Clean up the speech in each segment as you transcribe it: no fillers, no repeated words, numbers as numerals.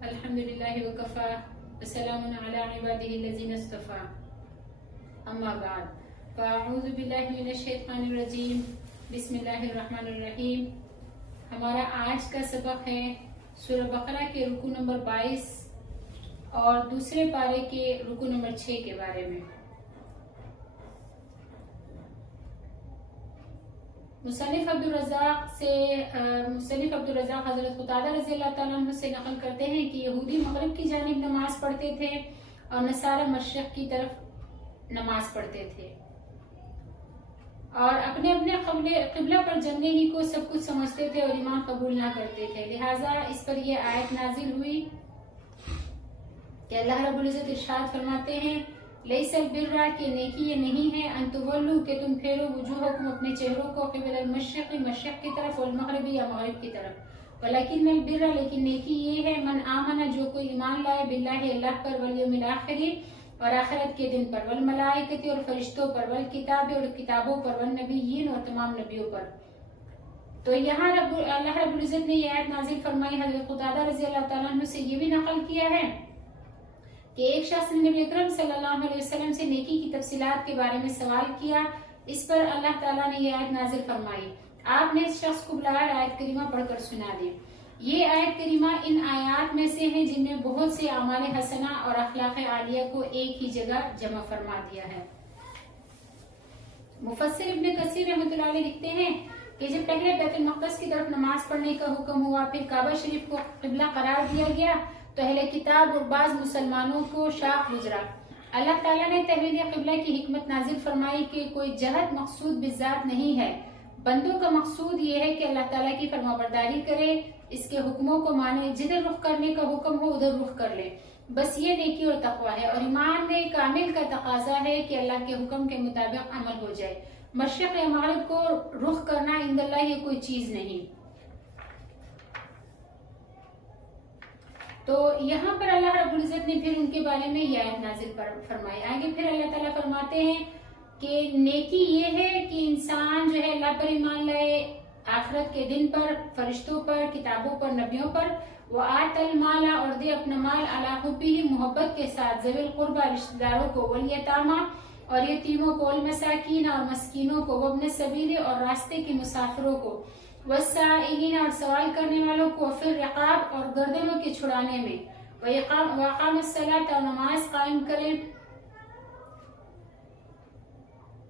الحمدللہ وکفا وسلام علی عبادہ الذین اصطفى اما بعد فاعوذ باللہ من الشیطان الرجیم بسم اللہ الرحمن الرحیم۔ ہمارا آج کا سبق ہے سورہ بقرہ کے رکوع نمبر 22 اور دوسرے پارے کے رکوع نمبر 6 کے بارے میں۔ مصنف عبدالرزاق حضرت قتادہ رضی اللہ تعالیٰ عنہ سے نقل کرتے ہیں کہ یہودی مغرب کی جانب نماز پڑھتے تھے اور نصارہ مشرق کی طرف نماز پڑھتے تھے اور اپنے اپنے قبلہ پر جمنے ہی کو سب کچھ سمجھتے تھے اور ایمان قبول نہ کرتے تھے، لہٰذا اس پر یہ آیت نازل ہوئی کہ اللہ رب العزت ارشاد فرماتے ہیں لیس البر کہ نیکی یہ نہیں ہے ان تولوا کہ تم پھیرو وجوہکم اپنے چہروں کو قبل المشرق مشرق کی طرف والمغربی یا مغرب کی طرف، ولکن البر لیکن نیکی یہ ہے من آمن جو کوئی ایمان لائے باللہ اللہ پر والیوم الآخر اور آخرت کے دن پر، والملائکۃ اور فرشتوں پر، والکتاب اور کتابوں پر، والنبیین اور تمام نبیوں پر۔ تو یہاں اللہ رب العزت نے یہ آیت نازل فرمائی، حضرت قتادہ رضی اللہ تعالیٰ عنہ سے یہ بھی نقل کیا ہے کہ ایک شخص نے نبی اکرم صلی اللہ علیہ وسلم سے نیکی کی تفصیلات کے بارے میں سوال کیا، اس پر اللہ تعالیٰ نے یہ آیت نازل فرمائی، آپ نے اس شخص کو بلایا آیت کریمہ پڑھ کر سنا دیں۔ یہ آیت کریمہ ان آیات میں سے ہیں جن میں بہت سے اعمال حسنہ اور اخلاق عالیہ کو ایک ہی جگہ جمع فرما دیا ہے۔ مفسر ابن کثیر رحمۃ اللہ علیہ لکھتے ہیں کہ جب پہلے بیت المقدس کی طرف نماز پڑھنے کا حکم ہوا، پھر کعبہ شریف کو قبلہ قرار دیا گیا تو اہل کتاب اور بعض مسلمانوں کو شاق گزرا۔ اللہ تعالیٰ نے تحویل قبلہ کی حکمت نازل فرمائی کہ کوئی جہت مقصود بالذات نہیں ہے، بندوں کا مقصود یہ ہے کہ اللہ تعالیٰ کی فرمانبرداری کرے، اس کے حکموں کو مانے، جدھر رخ کرنے کا حکم ہو ادھر رخ کر لے، بس یہ نیکی اور تقویٰ ہے۔ اور ایمان میں کامل کا تقاضا ہے کہ اللہ کے حکم کے مطابق عمل ہو جائے، مشرق یا مغرب کو رخ کرنا عند اللہ یہ کوئی چیز نہیں۔ تو یہاں پر اللہ رب العزت نے پھر ان کے بارے میں یہ آیت نازل فرمائی۔ آگے پھر اللہ تعالیٰ فرماتے ہیں کہ نیکی یہ ہے کہ انسان جو ہے اللہ پر ایمان لائے، آخرت کے دن پر، فرشتوں پر، کتابوں پر، نبیوں پر، وآت المال اور دے اپنا مال علی حبہ محبت کے ساتھ، ذوی القربى رشتہ داروں کو، والیتامى اور یتیموں کو، والمساکین اور مسکینوں کو، وابن السبیل اور راستے کے مسافروں کو، والسائلین اور سوال کرنے والوں کو، فی الرقاب اور گردنوں کے چھڑانے میں، وَأَقَامَ الصَّلَاةَ اور نماز قائم کریں،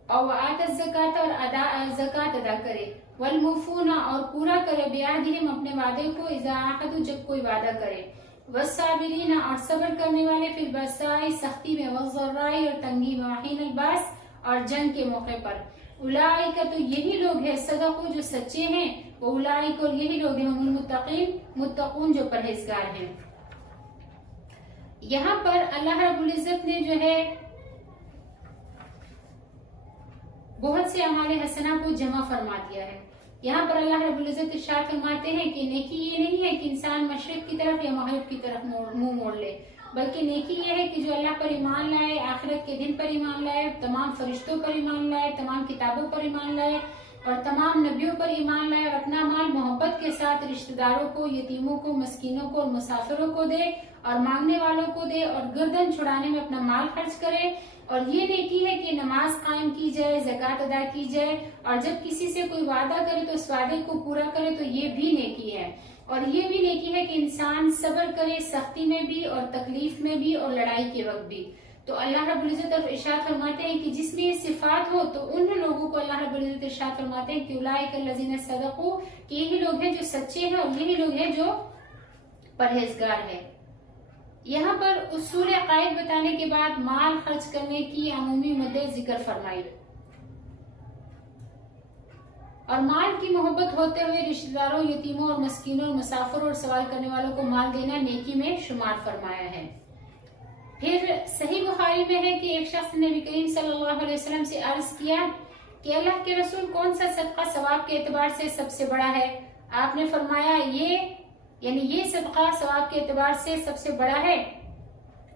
اور وآت الزکاة اور زکات ادا کرے، والموفون اور پورا کرے بعہدہم اپنے وعدے کو، اذا عاہدوا جب کوئی وعدہ کرے، والصابرین اور صبر کرنے والے، فی البأساء سختی میں، والضراء اور تنگی میں، وحین الباس اور جنگ کے موقع پر، اولئک تو یہی لوگ ہیں صدقوا جو سچے ہیں، واولئک اور یہی لوگ ہیں ہم المتقین متقون جو پرہیزگار ہیں۔ یہاں پر اللہ رب العزت نے جو ہے بہت سے اعمال حسنہ کو جمع فرما دیا ہے۔ یہاں پر اللہ رب العزت ارشاد فرماتے ہیں کہ نیکی یہ نہیں ہے کہ انسان مشرق کی طرف یا مغرب کی طرف منہ موڑ لے، بلکہ نیکی یہ ہے کہ جو اللہ پر ایمان لائے، آخرت کے دن پر ایمان لائے، تمام فرشتوں پر ایمان لائے، تمام کتابوں پر ایمان لائے اور تمام نبیوں پر ایمان لائے، اور اپنا مال محبت کے ساتھ رشتہ داروں کو، یتیموں کو، مسکینوں کو اور مسافروں کو دے اور مانگنے والوں کو دے، اور گردن چھڑانے میں اپنا مال خرچ کرے۔ اور یہ نیکی ہے کہ نماز قائم کی جائے، زکوٰۃ ادا کی جائے، اور جب کسی سے کوئی وعدہ کرے تو اس وعدے کو پورا کرے، تو یہ بھی نیکی ہے۔ اور یہ بھی نیکی ہے کہ انسان صبر کرے، سختی میں بھی اور تکلیف میں بھی اور لڑائی کے وقت بھی۔ تو اللہ رب العزت ارشاد فرماتے ہیں کہ جس میں یہ صفات ہو تو ان لوگوں کو اللہ رب العزت ارشاد فرماتے ہیں کہ اولئک الذین صدقوا کہ یہی لوگ ہیں جو سچے ہیں اور یہی لوگ ہیں جو پرہیزگار ہیں۔ یہاں پر اصول عقائد بتانے کے بعد مال خرچ کرنے کی عمومی مدد ذکر فرمائی، اور مال کی محبت ہوتے ہوئے رشتہ داروں، یتیموں اور مسکینوں اور مسافروں اور سوال کرنے والوں کو مال دینا نیکی میں شمار فرمایا ہے۔ پھر صحیح بخاری میں ہے کہ ایک شخص نے نبی کریم صلی اللہ علیہ وسلم سے عرض کیا کہ اللہ کے رسول کون سا صدقہ ثواب کے اعتبار سے سب سے بڑا ہے؟ آپ نے فرمایا یہ صدقہ ثواب کے اعتبار سے سب سے بڑا ہے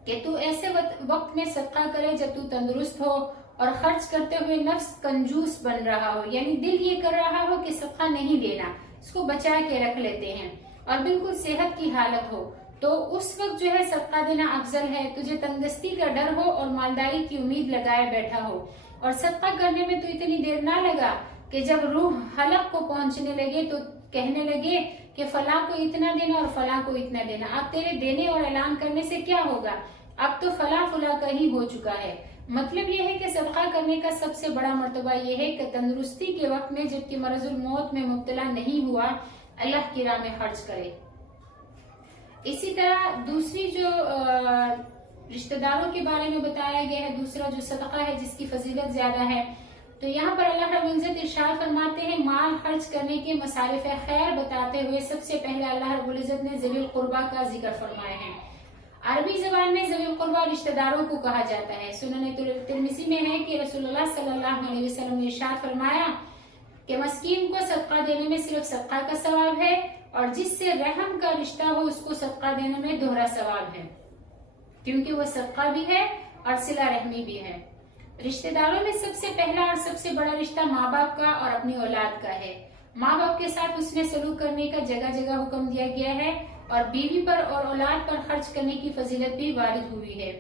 کہ تو ایسے وقت میں صدقہ کرے جب تو تندرست ہو اور خرچ کرتے ہوئے نفس کنجوس بن رہا ہو، یعنی دل یہ کر رہا ہو کہ صدقہ نہیں دینا، اس کو بچا کے رکھ لیتے ہیں، اور بالکل صحت کی حالت ہو تو اس وقت جو ہے صدقہ دینا افضل ہے. تجھے تندرستی کا ڈر ہو اور مالداری کی امید لگائے بیٹھا ہو اور صدقہ کرنے میں تو اتنی دیر نہ لگا کہ جب روح حلق کو پہنچنے لگے تو کہنے لگے کہ فلاں کو اتنا دینا اور فلاں کو اتنا دینا. اب تیرے دینے اور اعلان کرنے سے کیا ہوگا؟ اب تو فلاں کا ہی ہو چکا ہے. مطلب یہ ہے کہ صدقہ کرنے کا سب سے بڑا مرتبہ یہ ہے کہ تندرستی کے وقت میں جبکہ مرض الموت میں مبتلا نہیں ہوا اللہ کی راہ میں خرچ کرے. اسی طرح دوسری جو رشتہ داروں کے بارے میں بتایا گیا ہے، دوسرا جو صدقہ ہے جس کی فضیلت زیادہ ہے، تو یہاں پر اللہ رب العزت ارشاد فرماتے ہیں مال خرچ کرنے کے مصارف خیر بتاتے ہوئے سب سے پہلے اللہ رب العزت نے ذوی القربہ کا ذکر فرمایا ہے. عربی زبان میں ذوی القربہ رشتہ داروں کو کہا جاتا ہے. سنن ترمذی میں ہے کہ رسول اللہ صلی اللہ علیہ وسلم نے ارشاد فرمایا کہ مسکین کو صدقہ دینے میں صرف صدقہ کا ثواب ہے اور جس سے رحم کا رشتہ ہو اس کو صدقہ دینے میں دوہرا ثواب ہے، کیونکہ وہ صدقہ بھی ہے اور صلہ رحمی بھی ہے. رشتہ داروں میں سب سے پہلا اور سب سے بڑا رشتہ ماں باپ کا اور اپنی اولاد کا ہے. ماں باپ کے ساتھ اس نے سلوک کرنے کا جگہ جگہ حکم دیا گیا ہے اور بیوی پر اور اولاد پر خرچ کرنے کی فضیلت بھی وارد ہوئی ہے.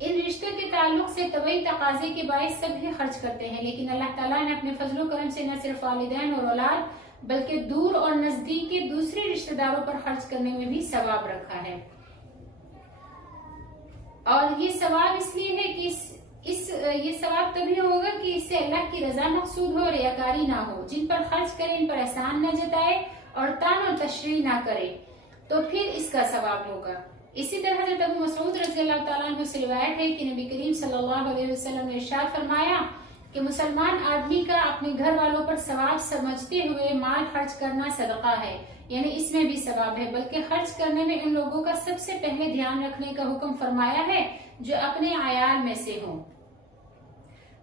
ان رشتوں کے تعلق سے طبعی تقاضے کے باعث سب ہی خرچ کرتے ہیں، لیکن اللہ تعالیٰ نے اپنے فضل و کرم سے نہ صرف والدین اور اولاد بلکہ دور اور نزدیک کے دوسرے رشتہ داروں پر خرچ کرنے میں بھی ثواب رکھا ہے. اور یہ ثواب اس لیے ہے کہ یہ ثواب تبھی ہوگا کہ اس سے اللہ کی رضا مقصود ہو، ریاکاری نہ ہو. جن پر خرچ کرے ان پر احسان نہ جتائے اور تان و تشریح نہ کرے تو پھر اس کا ثواب ہوگا. اسی طرح حضرت ابو مسعود رضی اللہ تعالیٰ عنہ سے روایت ہے کہ نبی کریم صلی اللہ علیہ وسلم نے ارشاد فرمایا کہ مسلمان آدمی کا اپنے گھر والوں پر ثواب سمجھتے ہوئے مال خرچ کرنا صدقہ ہے، یعنی اس میں بھی ثواب ہے، بلکہ خرچ کرنے میں ان لوگوں کا سب سے پہلے دھیان رکھنے کا حکم فرمایا ہے جو اپنے عیال میں سے ہوں.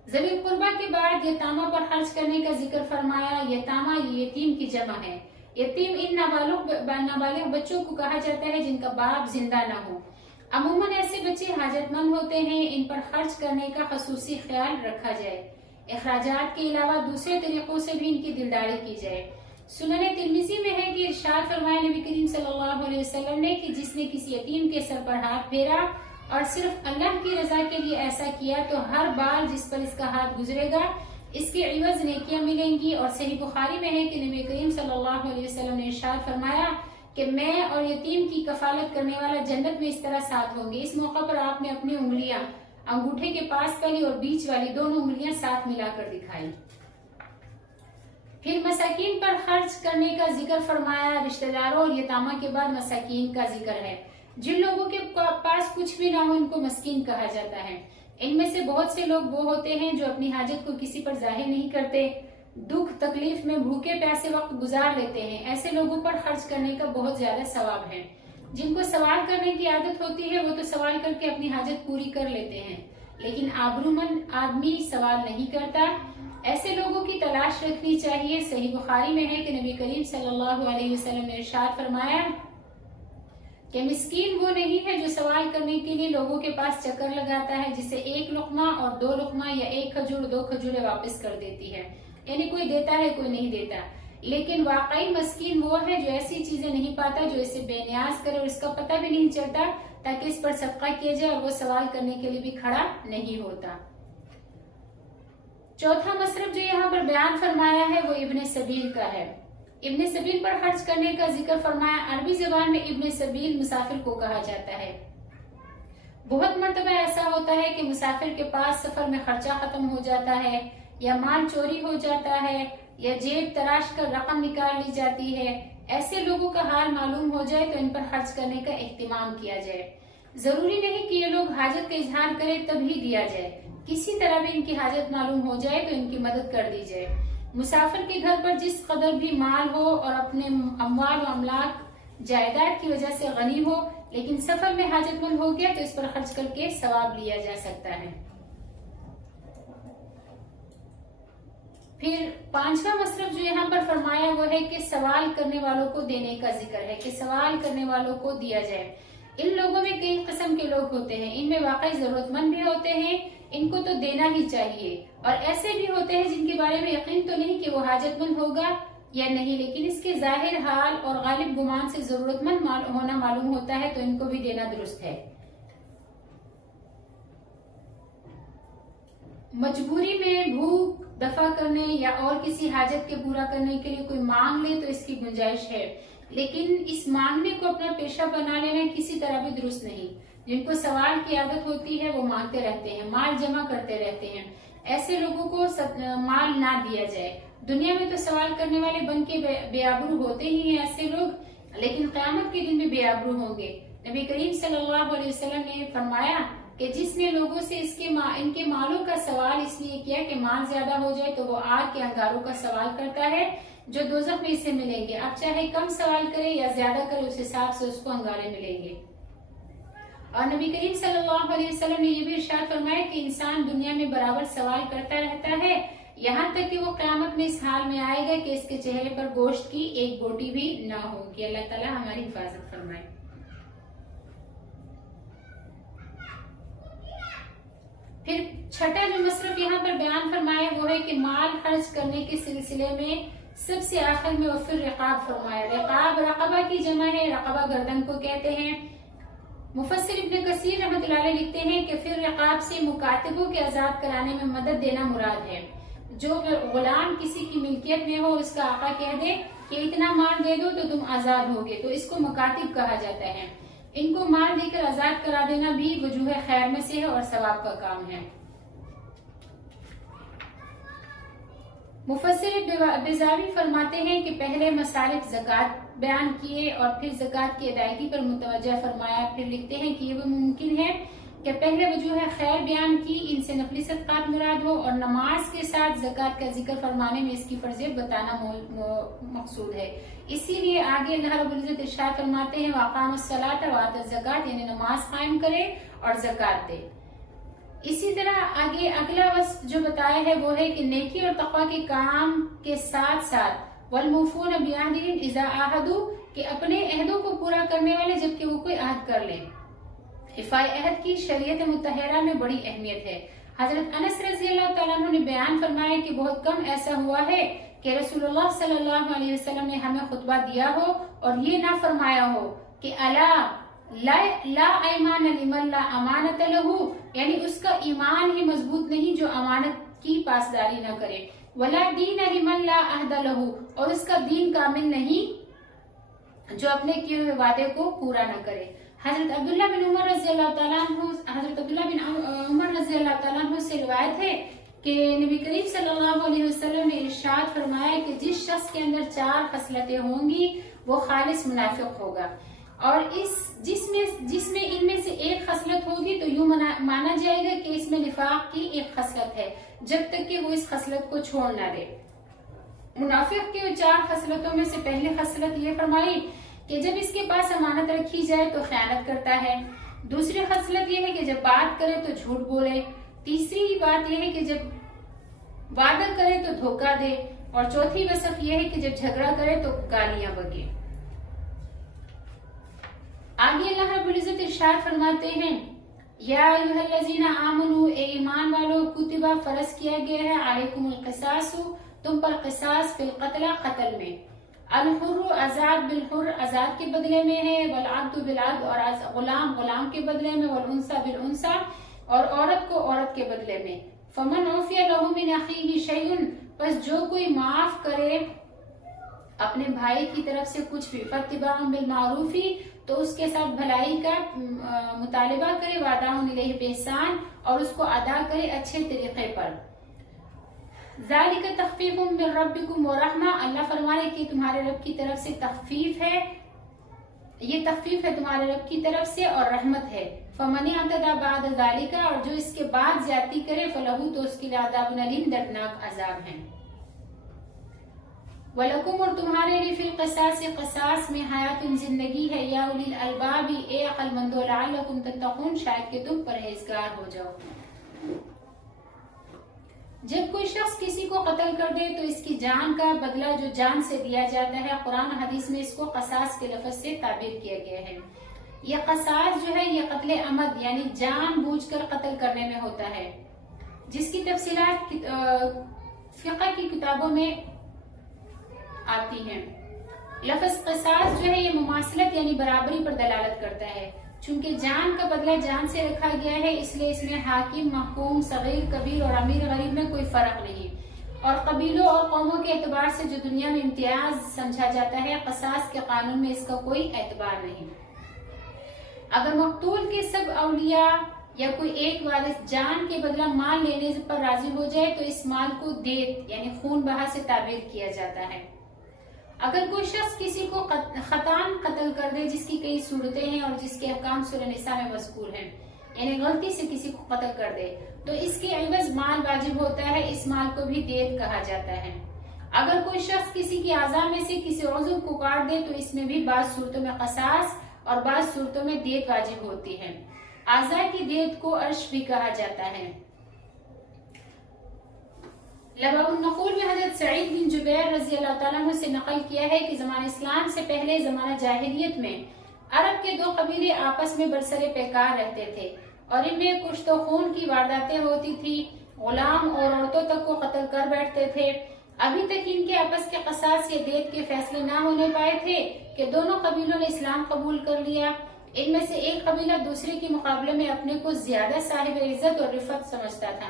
ذوی القربہ کے بعد یتامہ پر خرچ کرنے کا ذکر فرمایا. یتامہ یتیم کی جمع ہے. یتیم ان نابالغ بچوں کو کہا جاتا ہے جن کا باپ زندہ نہ ہو. عموماً ایسے بچے حاجت مند ہوتے ہیں، ان پر خرچ کرنے کا خصوصی خیال رکھا جائے. اخراجات کے علاوہ دوسرے طریقوں سے بھی ان کی دلداری کی جائے. سنن ترمذی میں ہے کہ ارشاد فرمایا نبی کریم صلی اللہ علیہ وسلم نے کہ جس نے کسی یتیم کے سر پر ہاتھ پھیرا اور صرف اللہ کی رضا کے لیے ایسا کیا تو ہر بار جس پر اس کا ہاتھ گزرے گا اس کے عوض نیکیاں ملیں گی. اور صحیح بخاری میں ہے کہ نبی کریم صلی اللہ علیہ وسلم نے ارشاد فرمایا کہ میں اور یتیم کی کفالت کرنے والا جنت میں اس طرح ساتھ ہوں گے. اس موقع پر آپ نے اپنی انگلیاں انگوٹھے کے پاس والی اور بیچ والی دونوں انگلیاں ساتھ ملا کر دکھائی. پھر مساکین پر خرچ کرنے کا ذکر فرمایا. رشتہ داروں اور یتامہ کے بعد مساکین کا ذکر ہے. جن لوگوں کے پاس کچھ بھی نہ ہو ان کو مسکین کہا جاتا ہے. ان میں سے بہت سے لوگ وہ ہوتے ہیں جو اپنی حاجت کو کسی پر ظاہر نہیں کرتے، دکھ تکلیف میں بھوکے پیاسے وقت گزار لیتے ہیں. ایسے لوگوں پر خرچ کرنے کا بہت زیادہ ثواب ہے. جن کو سوال کرنے کی عادت ہوتی ہے وہ تو سوال کر کے اپنی حاجت پوری کر لیتے ہیں، لیکن آبرومند آدمی سوال نہیں کرتا. ایسے لوگوں کی تلاش رکھنی چاہیے. صحیح بخاری میں ہے کہ نبی کریم صلی اللہ علیہ وسلم نے ارشاد فرمایا کہ مسکین وہ نہیں ہے جو سوال کرنے کے لیے لوگوں کے پاس چکر لگاتا ہے، جسے ایک لقمہ اور دو لقمہ یا ایک کھجور دو کھجوریں واپس کر دیتی ہے. یعنی کوئی دیتا ہے کوئی نہیں دیتا. لیکن واقعی مسکین وہ ہے جو ایسی چیزیں نہیں پاتا جو اسے بے نیاز کرے اور اس کا پتہ بھی نہیں چلتا تاکہ اس پر صدقہ کیا جائے اور وہ سوال کرنے کے لیے بھی کھڑا نہیں ہوتا. چوتھا مصرف جو یہاں پر بیان فرمایا ہے وہ ابن سبیل کا ہے. ابن سبیل پر خرچ کرنے کا ذکر فرمایا. عربی زبان میں ابن سبیل مسافر کو کہا جاتا ہے. بہت مرتبہ ایسا ہوتا ہے کہ مسافر کے پاس سفر میں خرچہ ختم ہو جاتا ہے یا مال چوری ہو جاتا ہے یا جیب تراش کر رقم نکال لی جاتی ہے. ایسے لوگوں کا حال معلوم ہو جائے تو ان پر خرچ کرنے کا اہتمام کیا جائے. ضروری نہیں کہ یہ لوگ حاجت کا اظہار کرے تب ہی دیا جائے. کسی طرح بھی ان کی حاجت معلوم ہو جائے تو ان کی مدد کر دی جائے. مسافر کے گھر پر جس قدر بھی مال ہو اور اپنے اموال و املاک جائیداد کی وجہ سے غنی ہو لیکن سفر میں حاجت مند ہو گیا تو اس پر خرچ کر کے ثواب لیا جا سکتا ہے. پھر پانچواں مصرف جو یہاں پر فرمایا وہ ہے کہ سوال کرنے والوں کو دینے کا ذکر ہے کہ سوال کرنے والوں کو دیا جائے. ان لوگوں میں کئی قسم کے لوگ ہوتے ہیں. ان میں واقعی ضرورت مند بھی ہوتے ہیں، ان کو تو دینا ہی چاہیے، اور ایسے بھی ہوتے ہیں جن کے بارے میں یقین تو نہیں کہ وہ حاجت مند ہوگا یا نہیں، لیکن اس کے ظاہر حال اور غالب گمان سے ضرورت مند ہونا معلوم ہوتا ہے تو ان کو بھی دینا درست ہے۔ مجبوری میں بھوک دفع کرنے یا اور کسی حاجت کے پورا کرنے کے لیے کوئی مانگ لے تو اس کی گنجائش ہے، لیکن اس مانگنے کو اپنا پیشہ بنا لینا کسی طرح بھی درست نہیں۔ جن کو سوال کی عادت ہوتی ہے وہ مانگتے رہتے ہیں، مال جمع کرتے رہتے ہیں، ایسے لوگوں کو مال نہ دیا جائے۔ دنیا میں تو سوال کرنے والے بن کے بے آبرو ہوتے ہی ہیں ایسے لوگ، لیکن قیامت کے دن بھی بے آبرو ہوں گے۔ نبی کریم صلی اللہ علیہ وسلم نے فرمایا کہ جس نے لوگوں سے ان کے مالوں کا سوال اس لیے کیا کہ مال زیادہ ہو جائے تو وہ آگ کے انگاروں کا سوال کرتا ہے جو دوزخ میں اسے ملیں گے۔ اب چاہے کم سوال کرے یا زیادہ کرے اس حساب سے اس کو انگارے ملیں گے۔ اور نبی کریم صلی اللہ علیہ وسلم نے یہ بھی ارشاد فرمایا کہ انسان دنیا میں برابر سوال کرتا رہتا ہے یہاں تک کہ وہ قیامت میں اس حال میں آئے گا کہ اس کے چہرے پر گوشت کی ایک بوٹی بھی نہ ہوگی۔ اللہ تعالیٰ ہماری حفاظت فرمائے۔ پھر چھٹا جو مصرف یہاں پر بیان فرمایا وہ ہے کہ مال خرچ کرنے کے سلسلے میں سب سے آخر میں وفر رقاب فرمایا۔ رقاب رقبہ کی جمع ہے، رقبہ گردن کو کہتے ہیں۔ مفسر ابن کثیر رحمۃ اللہ علیہ لکھتے ہیں کہ پھر رقاب سے مکاتبوں کے آزاد کرانے میں مدد دینا مراد ہے۔ جو غلام کسی کی ملکیت میں ہو اس کا آقا کہہ دے کہ اتنا مال دے دو تو تم آزاد ہوگے تو اس کو مکاتب کہا جاتا ہے۔ ان کو مال دے کر آزاد کرا دینا بھی وجوہ خیر میں سے ہے اور ثواب کا کام ہے۔ مفسر بیضاوی فرماتے ہیں کہ پہلے مصارف زکوٰۃ بیان کیے اور پھر زکوٰۃ کی ادائیگی پر متوجہ فرمایا۔ پھر لکھتے ہیں کہ یہ بھی ممکن ہے کہ پہلے وجوہ خیر بیان کی، ان سے نفلی صدقات مراد ہو اور نماز کے ساتھ زکوٰۃ کا ذکر فرمانے میں اس کی فرضیت بتانا مقصود ہے۔ اسی لیے آگے اللہ رب العزت ارشاد فرماتے ہیں وَأَقَامَ الصَّلَاةَ وَآتَى الزَّكَاةَ، یعنی نماز قائم کرے اور زکوٰۃ دے۔ اسی طرح آگے اگلا وصف جو بتایا ہے وہ ہے کہ نیکی اور تقوی کے کام کے ساتھ ساتھ وَالْمُوفُونَ بِعَهْدِهِمْ إِذَا عَاهَدُوا، کہ اپنے عہدوں کو پورا کرنے والے جبکہ وہ کوئی عہد کر لیں۔ حفاظ عہد کی شریعت مطہرہ میں بڑی اہمیت ہے۔ حضرت انس رضی اللہ تعالیٰ عنہ نے بیان فرمایا کہ بہت کم ایسا ہوا ہے کہ رسول اللہ صلی اللہ علیہ وسلم نے ہمیں خطبہ دیا ہو اور یہ نہ فرمایا ہو کہ لا ایمان لمن لا امانت لہ، یعنی اس کا ایمان ہی مضبوط نہیں جو امانت کی پاسداری نہ کرے، ولا دین لمن لا عہد لہ، اور اس کا دین کامل نہیں جو اپنے کیے ہوئے وعدے کو پورا نہ کرے۔ حضرت عبداللہ بن عمر رضی اللہ تعالیٰ عنہ سے روایت ہے کہ نبی کریم صلی اللہ علیہ وسلم نے ارشاد فرمایا کہ جس شخص کے اندر 4 خصلتیں ہوں گی وہ خالص منافق ہوگا، اور جس میں ان میں سے ایک خصلت ہوگی تو یوں مانا جائے گا کہ اس میں نفاق کی ایک خصلت ہے جب تک کہ وہ اس خصلت کو چھوڑ نہ دے۔ منافق کے 4 خصلتوں میں سے پہلی خصلت یہ فرمائی کہ جب اس کے پاس امانت رکھی جائے تو خیانت کرتا ہے۔ دوسری خصلت یہ ہے کہ جب بات کرے تو جھوٹ بولے۔ تیسری بات یہ ہے کہ جب وعدہ کرے تو دھوکہ دے، اور چوتھی وصف یہ ہے کہ جب جھگڑا کرے تو گالیاں بکے۔ آگے اللہ رب العزت ارشاد فرماتے ہیں یا ایھا الذین آمنوا، اے ایمان والو، کتبہ فرض کیا گیا ہے علیکم القصاص، تم پر قصاص فی القتل، قتل میں، الحر آزاد بالحر، آزاد کے بدلے میں ہے، والعبد بالعبد، اور غلام غلام کے بدلے میں، والانثى بالانثى، اور عورت کو عورت کے بدلے میں۔ فمن عفی لہ من اخیہ شیء، پس جو کوئی معاف کرے اپنے بھائی کی طرف سے کچھ بھی، فاتباع بالمعروف، تو اس کے ساتھ بھلائی کا مطالبہ کرے، واداء الیہ بإحسان، اور اس کو ادا کرے اچھے طریقے پر۔ ذالک تخفیف من ربکم ورحمہ، اللہ فرمانے کہ تمہارے رب کی طرف سے تخفیف ہے، یہ تخفیف ہے تمہارے رب کی طرف سے اور رحمت ہے۔ فمن اعتدی بعد ذالک، اور جو اس کے بعد زیادتی کرے، فلہ، تو اس کے لیے عذاب علیم، دردناک عذاب ہے۔ وَلَكُمْ، اور تمہارے لیے فی القصاص، قصاص میں حیات زندگی ہے، یا اولی الالباب، اے عقل مندو، لعلکم تتقون، شاید کہ تم پرہیزگار ہو جاؤ۔ جب کوئی شخص کسی کو قتل کر دے تو اس کی جان کا بدلہ جو جان سے دیا جاتا ہے، قرآن حدیث میں اس کو قصاص کے لفظ سے تعبیر کیا گیا ہے۔ یہ قصاص جو ہے یہ قتل عمد، یعنی جان بوجھ کر قتل کرنے میں ہوتا ہے، جس کی تفصیلات فقہ کی کتابوں میں آتی ہیں۔ لفظ قصاص جو ہے یہ مماثلت یعنی برابری پر دلالت کرتا ہے، چونکہ جان کا بدلہ جان سے رکھا گیا ہے، اس لیے اس میں حاکم، محکوم، صغیر، کبیر اور امیر غریب میں کوئی فرق نہیں، اور قبیلوں اور قوموں کے اعتبار سے جو دنیا میں امتیاز سمجھا جاتا ہے، قصاص کے قانون میں اس کا کوئی اعتبار نہیں۔ اگر مقتول کے سب اولیاء یا کوئی ایک وارث جان کے بدلہ مال لینے پر راضی ہو جائے تو اس مال کو دیت یعنی خون بہا سے تعبیر کیا جاتا ہے۔ اگر کوئی شخص کسی کو خطان قتل کر دے، جس کی کئی صورتیں ہیں اور جس کے احکام سورہ نساء میں مذکور ہیں، یعنی غلطی سے کسی کو قتل کر دے تو اس کے عوض مال واجب ہوتا ہے، اس مال کو بھی دیت کہا جاتا ہے۔ اگر کوئی شخص کسی کی اعضاء میں سے کسی عضو کو کاٹ دے تو اس میں بھی بعض صورتوں میں قصاص اور بعض صورتوں میں دیت واجب ہوتی ہے۔ اعضاء کی دیت کو عرش بھی کہا جاتا ہے۔ لباب النقول میں حضرت سعید بن جبیر رضی اللہ تعالیٰ عنہ سے نقل کیا ہے کہ زمانہ اسلام سے پہلے زمانہ جاہلیت میں عرب کے دو قبیلے آپس میں برسر پیکار رہتے تھے اور ان میں کشت و خون کی وارداتیں ہوتی تھی، غلام اور عورتوں تک کو قتل کر بیٹھتے تھے۔ ابھی تک ان کے آپس کے قصاص یا دیت کے فیصلے نہ ہونے پائے تھے کہ دونوں قبیلوں نے اسلام قبول کر لیا۔ ان میں سے ایک قبیلہ دوسرے کے مقابلے میں اپنے کو زیادہ صاحب عزت اور رفعت سمجھتا تھا،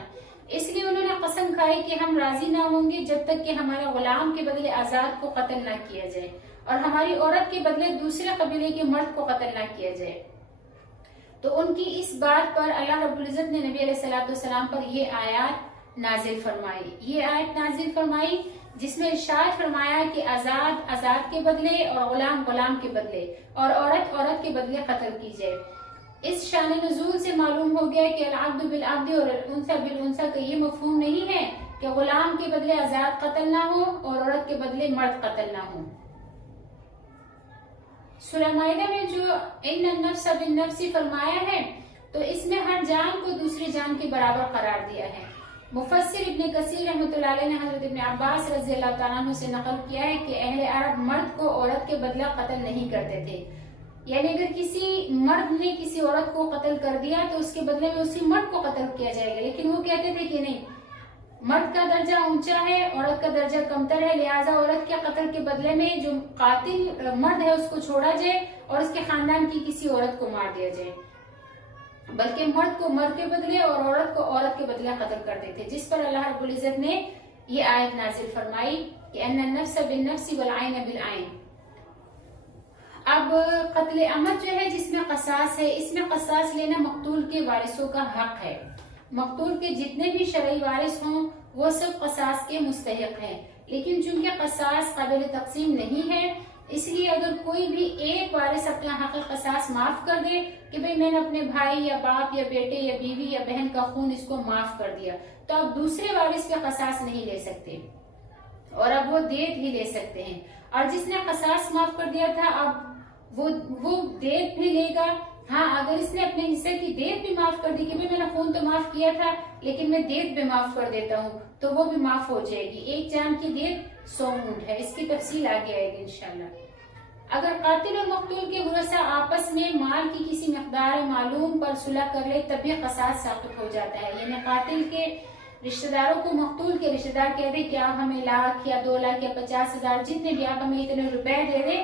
اس لیے انہوں نے قسم کھائی کہ ہم راضی نہ ہوں گے جب تک کہ ہمارے غلام کے بدلے آزاد کو قتل نہ کیا جائے اور ہماری عورت کے بدلے دوسرے قبیلے کے مرد کو قتل نہ کیا جائے۔ تو ان کی اس بات پر اللہ رب العزت نے نبی علیہ السلام پر یہ آیات نازل فرمائی جس میں ارشاد فرمایا کہ آزاد کے بدلے اور غلام کے بدلے اور عورت کے بدلے قتل کی جائے۔ اس شان نزول سے معلوم ہو گیا کہ العبد بالعبد اور الانثى بالانثى کا یہ مفہوم نہیں ہے کہ غلام کے بدلے آزاد قتل نہ ہو اور عورت کے بدلے مرد قتل نہ ہو۔ سورہ مائدہ میں جو ان النفس بالنفس فرمایا ہے تو اس میں ہر جان کو دوسری جان کے برابر قرار دیا ہے۔ مفسر ابن کثیر رحمۃ اللہ علیہ نے حضرت ابن عباس رضی اللہ تعالیٰ عنہ سے نقل کیا ہے کہ اہل عرب مرد کو عورت کے بدلہ قتل نہیں کرتے تھے، یعنی اگر کسی مرد نے کسی عورت کو قتل کر دیا تو اس کے بدلے میں اسی مرد کو قتل کیا جائے گا، لیکن وہ کہتے تھے کہ نہیں، مرد کا درجہ اونچا ہے، عورت کا درجہ کمتر ہے، لہٰذا عورت کے قتل کے بدلے میں جو قاتل مرد ہے اس کو چھوڑا جائے اور اس کے خاندان کی کسی عورت کو مار دیا جائے، بلکہ مرد کو مرد کے بدلے اور عورت کو عورت کے بدلے قتل کرتے تھے، جس پر اللہ رب العزت نے یہ آیت نازل فرمائی کہ ان النفس بالنفس والعین بالعین۔ اب قتل عمد جو ہے جس میں قصاص ہے، اس میں قصاص لینا مقتول کے وارثوں کا حق ہے۔ مقتول کے جتنے بھی شرعی وارث ہوں وہ سب قصاص کے مستحق ہیں، لیکن چونکہ قصاص قابل تقسیم نہیں ہے اس لیے اگر کوئی بھی ایک وارث اپنا حق قصاص معاف کر دے کہ بھئی میں نے اپنے بھائی یا باپ یا بیٹے یا بیوی یا بہن کا خون اس کو معاف کر دیا، تو اب دوسرے وارث پہ قصاص نہیں لے سکتے اور اب وہ دیت ہی لے سکتے ہیں، اور جس نے قصاص معاف کر دیا تھا اب وہ دیت بھی لے گا۔ ہاں اگر اس نے اپنے حصے کی دیت بھی معاف کر دی کہ میں نے خون تو معاف کیا تھا لیکن میں دیت بھی معاف کر دیتا ہوں تو وہ بھی معاف ہو جائے گی۔ ایک جان کی دیت 100 اونٹ ہے، اس کی تفصیل آگے آئے گی انشاءاللہ۔ اگر قاتل اور مقتول کے ورثہ آپس میں مال کی کسی مقدار معلوم پر صلح کر لے تب بھی قصاص ساقط ہو جاتا ہے، یعنی قاتل کے رشتہ داروں کو مقتول کے رشتہ دار کہہ دے کہ آپ ہمیں 1 لاکھ یا 2 لاکھ یا 50,000 جتنے بھی آپ ہمیں اتنے روپے دے دیں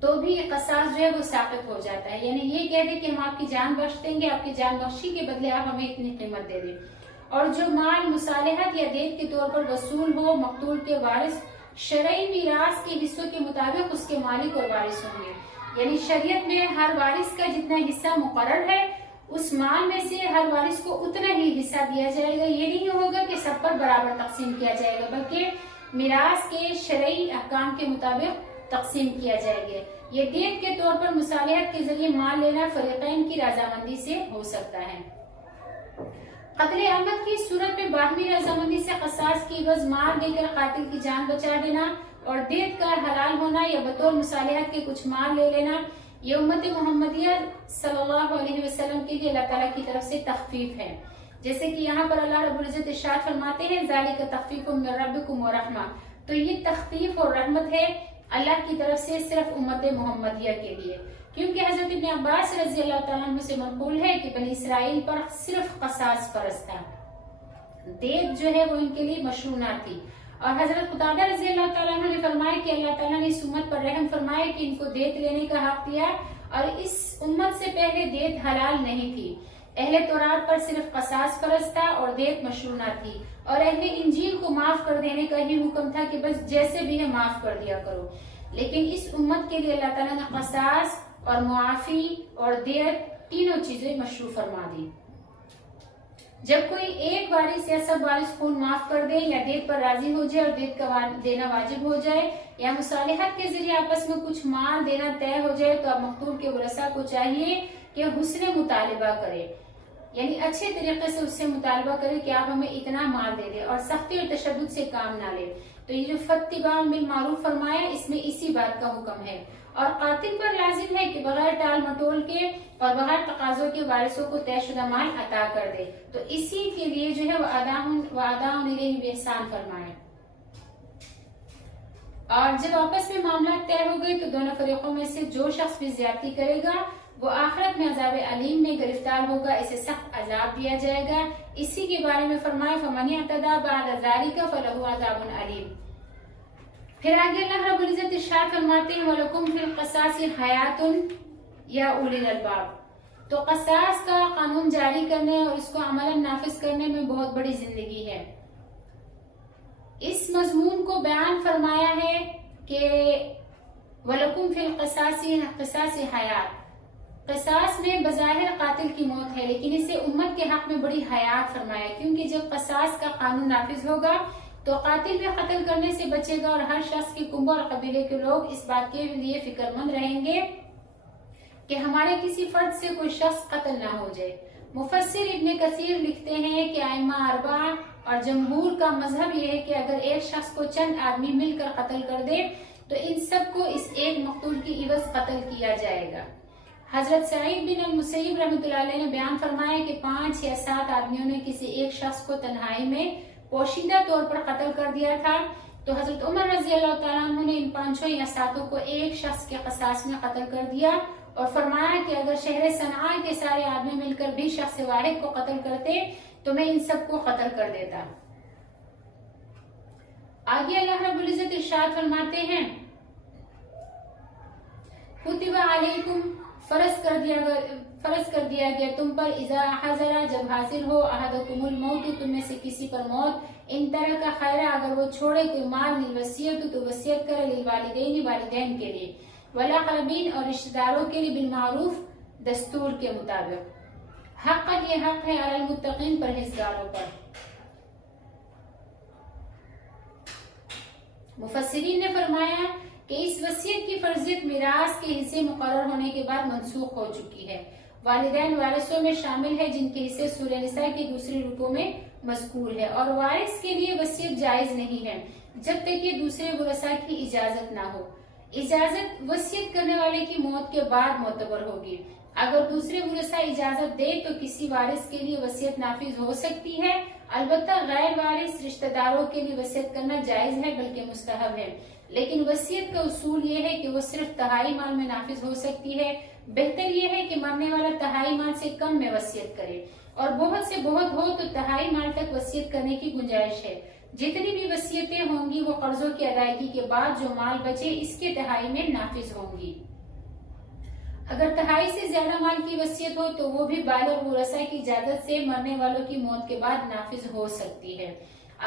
تو بھی قصاص جو ہے وہ ساقط ہو جاتا ہے، یعنی یہ کہہ دے کہ ہم آپ کی جان بخش دیں گے، آپ کی جان بخشی کے بدلے آپ ہمیں اتنی قیمت دے دیں۔ اور جو مال مصالحت یا دیت کے طور پر وصول ہو مقتول کے وارث شرعی میراث کے حصوں کے مطابق اس کے مالک اور وارث ہوں گے، یعنی شریعت میں ہر وارث کا جتنا حصہ مقرر ہے اس مال میں سے ہر وارث کو اتنا ہی حصہ دیا جائے گا۔ یہ نہیں ہوگا کہ سب پر برابر تقسیم کیا جائے گا بلکہ میراث کے شرعی احکام کے مطابق تقسیم کیا جائے گا۔ یہ دیت کے طور پر مصالحت کے ذریعے مال لینا فریقین کی رضامندی سے ہو سکتا ہے۔ قتل عمد کی صورت میں باہمی رضامندی سے قصاص کی عوض مال دے کر قاتل کی جان بچا دینا اور دیت کا حلال ہونا یا بطور مصالحت کے کچھ مال لے لینا، یہ امت محمدیہ صلی اللہ علیہ وسلم کے لیے اللہ تعالیٰ کی طرف سے تخفیف ہے، جیسے کہ یہاں پر اللہ رب العزت ارشاد فرماتے ہیں ذالک تخفیف من ربکم ورحمہ، تو یہ تخفیف اور رحمت ہے اللہ کی طرف سے صرف امت محمدیہ کے لیے، کیونکہ حضرت ابن عباس رضی اللہ تعالیٰ عنہ سے منقول ہے کہ بنی اسرائیل پر صرف قصاص فرض تھا، دیت جو ہے وہ ان کے لیے مشروع نہ تھی، اور حضرت قتادہ رضی اللہ تعالیٰ عنہ نے فرمایا کہ اللہ تعالیٰ نے اس امت پر رحم فرمایا کہ ان کو دیت لینے کا حق دیا، اور اس امت سے پہلے دیت حلال نہیں تھی۔ اہل تورات پر صرف قصاص فرض تھا اور دیت مشروع نہ تھی، اور اہل انجیل کو معاف کر دینے کا ہی حکم تھا کہ بس جیسے بھی ہے معاف کر دیا کرو۔ لیکن اس امت کے لیے اللہ تعالیٰ نے قصاص اور معافی اور دیت تینوں چیزیں مشروع فرما دی۔ جب کوئی ایک وارث یا سب وارث خون معاف کر دے، یا دیت پر راضی ہو جائے اور دیت کا دینا واجب ہو جائے، یا مصالحت کے ذریعے آپس میں کچھ مال دینا طے ہو جائے، تو اب مقتول کے ورثاء کو چاہیے کہ حسن مطالبہ کرے، یعنی اچھے طریقے سے اس سے مطالبہ کرے کہ آپ ہمیں اتنا مال دے دیں، اور سختی اور تشدد سے کام نہ لے۔ تو یہ جو فاتباع بالمعروف فرمایا، اس میں اسی بات کا حکم ہے۔ اور قاتل پر لازم ہے کہ بغیر ٹال مٹول کے اور بغیر تقاضوں کے وارثوں کو طے شدہ مال عطا کر دے۔ تو اسی کے لیے جو ہے وعداء الیہ باحسان فرمائے۔ اور جب آپس میں معاملات طے ہو گئے تو دونوں فریقوں میں سے جو شخص بھی زیادتی کرے گا وہ آخرت میں عذاب علیم میں گرفتار ہوگا، اسے سخت عذاب دیا جائے گا۔ اسی کے بارے میں فرمایا فَمَنِ اعْتَدَىٰ بَعْدَ ذَلِكَ فَلَهُ عَذَابٌ عَلِيمٌ۔ پھر آگے اللہ رب العزت ارشاد فرماتے ہیں وَلَكُمْ فِي الْقِصَاصِ حَيَاةٌ يَا أُولِي الْأَلْبَابِ۔ تو قصاص کا قانون جاری کرنے اور اس کو عملاً نافذ کرنے میں بہت بڑی زندگی ہے۔ اس مضمون کو بیان فرمایا ہے کہ وَلَكُمْ فِي الْقِصَاصِ حَيَاةٌ، قصاص میں بظاہر قاتل کی موت ہے، لیکن اسے امت کے حق میں بڑی حیات فرمایا، کیونکہ جب قصاص کا قانون نافذ ہوگا تو قاتل بھی قتل کرنے سے بچے گا، اور ہر شخص کی قوم اور قبیلے کے لوگ اس بات کے لیے فکر مند رہیں گے کہ ہمارے کسی فرد سے کوئی شخص قتل نہ ہو جائے۔ مفسر ابن کثیر لکھتے ہیں کہ ائمہ اربعہ اور جمہور کا مذہب یہ ہے کہ اگر ایک شخص کو چند آدمی مل کر قتل کر دے تو ان سب کو اس ایک مقتول کی عوض قتل کیا جائے گا۔ حضرت سعید بن المسیب رحمۃ اللہ علیہ نے بیان فرمایا کہ 5 یا 7 آدمیوں نے کسی ایک شخص کو تنہائی میں پوشیدہ طور پر قتل کر دیا تھا، تو حضرت عمر رضی اللہ تعالیٰ عنہ نے ان 5 یا 7 کو ایک شخص کے قصاص میں قتل کر دیا، اور فرمایا کہ اگر شہر صنعاء کے سارے آدمی مل کر بھی شخص واحد کو قتل کرتے تو میں ان سب کو قتل کر دیتا۔ آگے اللہ رب العزت ارشاد فرماتے ہیں کتب علیکم، فرض کر دیا گیا تم پر، اذا حضر، جب حاضر ہو، احدکم الموت، تم میں سے کسی پر موت، ان ترک خیرا، اگر وہ چھوڑے کوئی مال، للوصیت، تو وصیت کرے، للوالدین، والدین کے لیے، والاقربین، اور رشتہ داروں کے لیے، بالمعروف، دستور کے مطابق، حقا یہ حق ہے، علی المتقین، پرہیزگاروں پر۔ مفسرین نے فرمایا کہ اس وصیت کی فرضیت میراث کے حصے مقرر ہونے کے بعد منسوخ ہو چکی ہے۔ والدین وارثوں میں شامل ہے جن کے حصے سورہ نساء کی دوسری رکوع میں مذکور ہے، اور وارث کے لیے وصیت جائز نہیں ہے جب تک کہ دوسرے ورثاء کی اجازت نہ ہو۔ اجازت وصیت کرنے والے کی موت کے بعد معتبر ہوگی۔ اگر دوسرے ورثاء اجازت دے تو کسی وارث کے لیے وصیت نافذ ہو سکتی ہے، البتہ غیر وارث رشتہ داروں کے لیے وصیت کرنا جائز ہے بلکہ مستحب ہے، لیکن وصیت کا اصول یہ ہے کہ وہ صرف تہائی مال میں نافذ ہو سکتی ہے۔ بہتر یہ ہے کہ مرنے والا تہائی مال سے کم میں وصیت کرے، اور بہت سے بہت ہو تو تہائی مال تک وصیت کرنے کی گنجائش ہے۔ جتنی بھی وصیتیں ہوں گی وہ قرضوں کی ادائیگی کے بعد جو مال بچے اس کے تہائی میں نافذ ہوں گی۔ اگر تہائی سے زیادہ مال کی وصیت ہو تو وہ بھی بالغ ورثاء کی اجازت سے مرنے والوں کی موت کے بعد نافذ ہو سکتی ہے،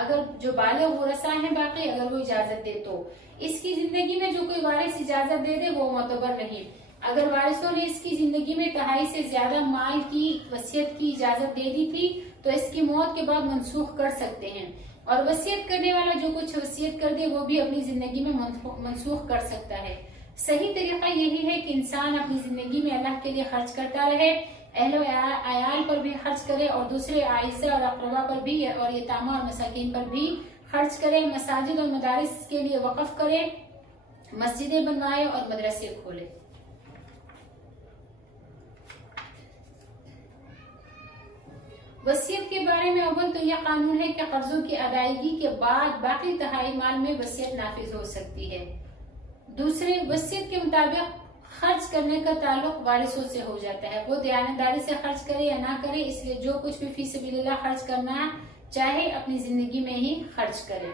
اگر جو بالغ ورثاء ہیں باقی اگر وہ اجازت دے تو۔ اس کی زندگی میں جو کوئی وارث اجازت دے دے وہ معتبر نہیں۔ اگر وارثوں نے اس کی زندگی میں تہائی سے زیادہ مال کی وصیت کی اجازت دے دی تھی تو اس کی موت کے بعد منسوخ کر سکتے ہیں، اور وصیت کرنے والا جو کچھ وصیت کر دے وہ بھی اپنی زندگی میں منسوخ کر سکتا ہے۔ صحیح طریقہ یہی ہے کہ انسان اپنی زندگی میں اللہ کے لیے خرچ کرتا رہے، اہل و عیال پر بھی خرچ کرے، اور دوسرے اعزہ اور اقربا پر بھی، اور یتامہ اور مساکین پر بھی خرچ کرے، مساجد اور مدارس کے لیے وقف کرے، مسجدیں بنوائے اور مدرسے کھولے۔ وصیت کے بارے میں اول تو یہ قانون ہے کہ قرضوں کی ادائیگی کے بعد باقی تہائی مال میں وصیت نافذ ہو سکتی ہے۔ دوسرے، وصیت کے مطابق خرچ کرنے کا تعلق وارثوں سے ہو جاتا ہے، وہ دیانتداری سے خرچ کرے یا نہ کرے، اس لیے جو کچھ بھی فی سبیل اللہ خرچ کرنا چاہے اپنی زندگی میں ہی خرچ کرے۔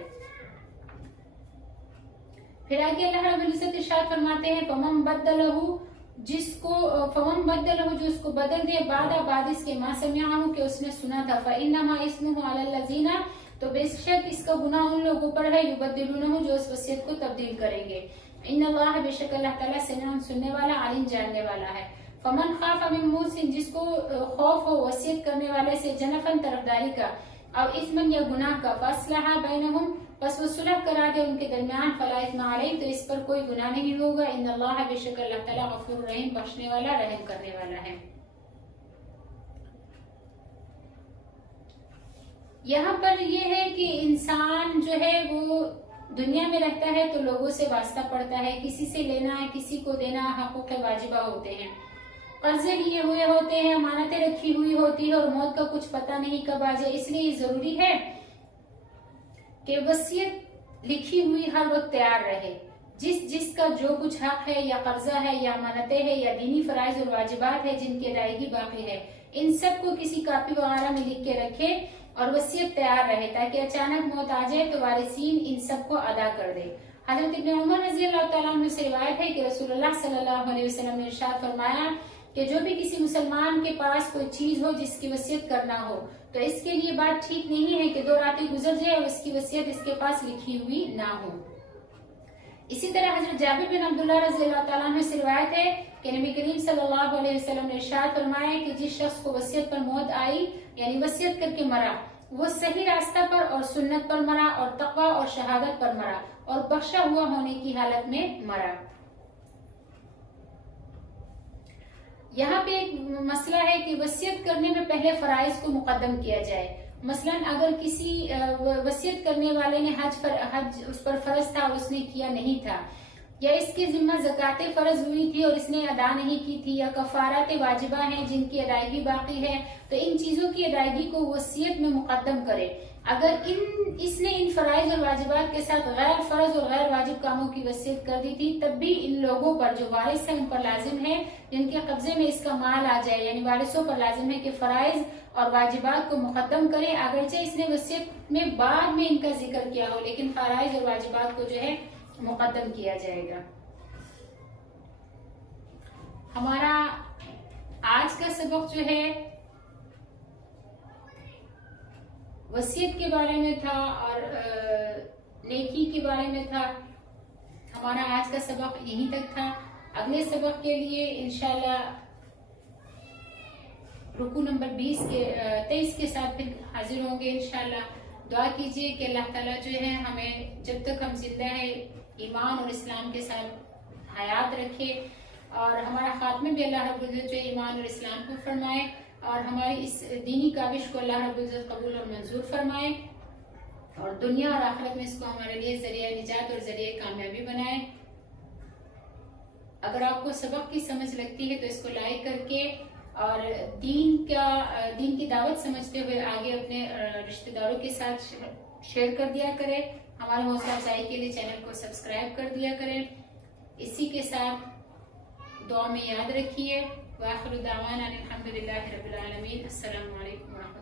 پھر آگے اللہ رب العزت ارشاد فرماتے ہیں فمن بدلہ، جس کو فمن بدلہ جو اس کو بدل دے بعد اس کے ما سمعہ کہ اس نے سنا تھا، فانما اسمہ علی الذین، تو بے شک اس کا گناہ ان لوگوں پر ہے، یبدلونہ جو اس وصیت کو تبدیل کریں گے، ان اللہ بے شک اللہ تعالیٰ سمیع سننے والا علیم جاننے والا ہے۔ فمن خاف من موص، جس کو خوف ہو وصیت کرنے والے سے، جنفن طرفداری کا، اور اثمن یا گناہ کا، فاصلح بینہم پس وہ صلح کرا دے ان کے درمیان، فلا اثم علیہ تو اس پر کوئی گناہ نہیں ہوگا، ان اللہ بے شک اللہ تعالیٰ غفور رحیم بخشنے والا رحم کرنے والا ہے۔ یہاں پر یہ ہے کہ انسان جو ہے وہ دنیا میں رہتا ہے تو لوگوں سے واسطہ پڑتا ہے، کسی سے لینا ہے کسی کو دینا، حقوق واجبہ ہوتے ہیں، قرضے لیے ہوئے ہوتے ہیں، امانتیں رکھی ہوئی ہوتی ہے، اور موت کا کچھ پتہ نہیں کب آ جائے، اس لیے ضروری ہے کہ وصیت لکھی ہوئی ہر وقت تیار رہے، جس کا جو کچھ حق ہے یا قرضہ ہے یا امانتیں ہے یا دینی فرائض اور واجبات ہے جن کی ادائیگی باقی ہے، ان سب کو کسی کاپی وغیرہ میں لکھ کے رکھے اور وصیت تیار رہے تاکہ اچانک موت آ جائے تو وارثین ان سب کو ادا کر دے۔ حضرت ابن عمر رضی اللہ تعالیٰ عنہ سے روایت ہے کہ رسول اللہ صلی اللہ علیہ وسلم نے ارشاد فرمایا کہ جو بھی کسی مسلمان کے پاس کوئی چیز ہو جس کی وصیت کرنا ہو تو اس کے لیے بات ٹھیک نہیں ہے کہ 2 راتیں گزر جائے اور اس کی وصیت اس کے پاس لکھی ہوئی نہ ہو۔ اسی طرح حضرت جابر بن عبداللہ رضی اللہ تعالیٰ عنہ سے روایت ہے کہ نبی کریم صلی اللہ علیہ وسلم نے ارشاد فرمایا کہ جس شخص کو وصیت پر موت آئی یعنی وصیت کر کے مرا، وہ صحیح راستہ پر اور سنت پر مرا اور تقوی اور شہادت پر مرا اور بخشا ہوا ہونے کی حالت میں مرا۔ یہاں پہ ایک مسئلہ ہے کہ وصیت کرنے میں پہلے فرائض کو مقدم کیا جائے، مثلا اگر کسی وصیت کرنے والے نے حج اس پر فرض تھا اور اس نے کیا نہیں تھا، یا اس کے ذمہ زکوٰۃ فرض ہوئی تھی اور اس نے ادا نہیں کی تھی، یا کفارات واجبہ ہیں جن کی ادائیگی باقی ہے، تو ان چیزوں کی ادائیگی کو وصیت میں مقدم کرے۔ اگر اس نے ان فرائض اور واجبات کے ساتھ غیر فرض اور غیر واجب کاموں کی وصیت کر دی تھی، تب بھی ان لوگوں پر جو وارث ہیں ان پر لازم ہے جن کے قبضے میں اس کا مال آ جائے، یعنی وارثوں پر لازم ہے کہ فرائض اور واجبات کو مقدم کرے، اگرچہ اس نے وصیت میں بعد میں ان کا ذکر کیا ہو لیکن فرائض اور واجبات کو جو ہے مقدم کیا جائے گا۔ ہمارا آج کا سبق جو ہے وصیت کے بارے میں تھا اور نیکی کے بارے میں تھا۔ ہمارا آج کا سبق یہیں تک تھا۔ اگلے سبق کے لیے انشاءاللہ رکوع نمبر 23 کے ساتھ پھر حاضر ہوں گے انشاءاللہ۔ دعا کیجئے کہ اللہ تعالیٰ جو ہے ہمیں جب تک ہم زندہ ہیں ایمان اور اسلام کے ساتھ حیات رکھے اور ہمارا خاتمہ بھی اللہ رب العزت جو ایمان اور اسلام کو فرمائے اور ہماری اس دینی کاوش کو اللہ رب العزت قبول اور منظور فرمائے اور دنیا اور آخرت میں اس کو ہمارے لیے ذریعہ نجات اور ذریعہ کامیابی بنائے۔ اگر آپ کو سبق کی سمجھ لگتی ہے تو اس کو لائک کر کے اور دین کی دعوت سمجھتے ہوئے آگے اپنے رشتہ داروں کے ساتھ شیئر کر دیا کرے۔ ہمارے حوصلہ افزائی کے لیے چینل کو سبسکرائب کر دیا کریں۔ اسی کے ساتھ دعا میں یاد رکھیے۔ وآخر دعوانا الحمدللہ رب العالمین۔ السلام علیکم ورحمۃ اللہ۔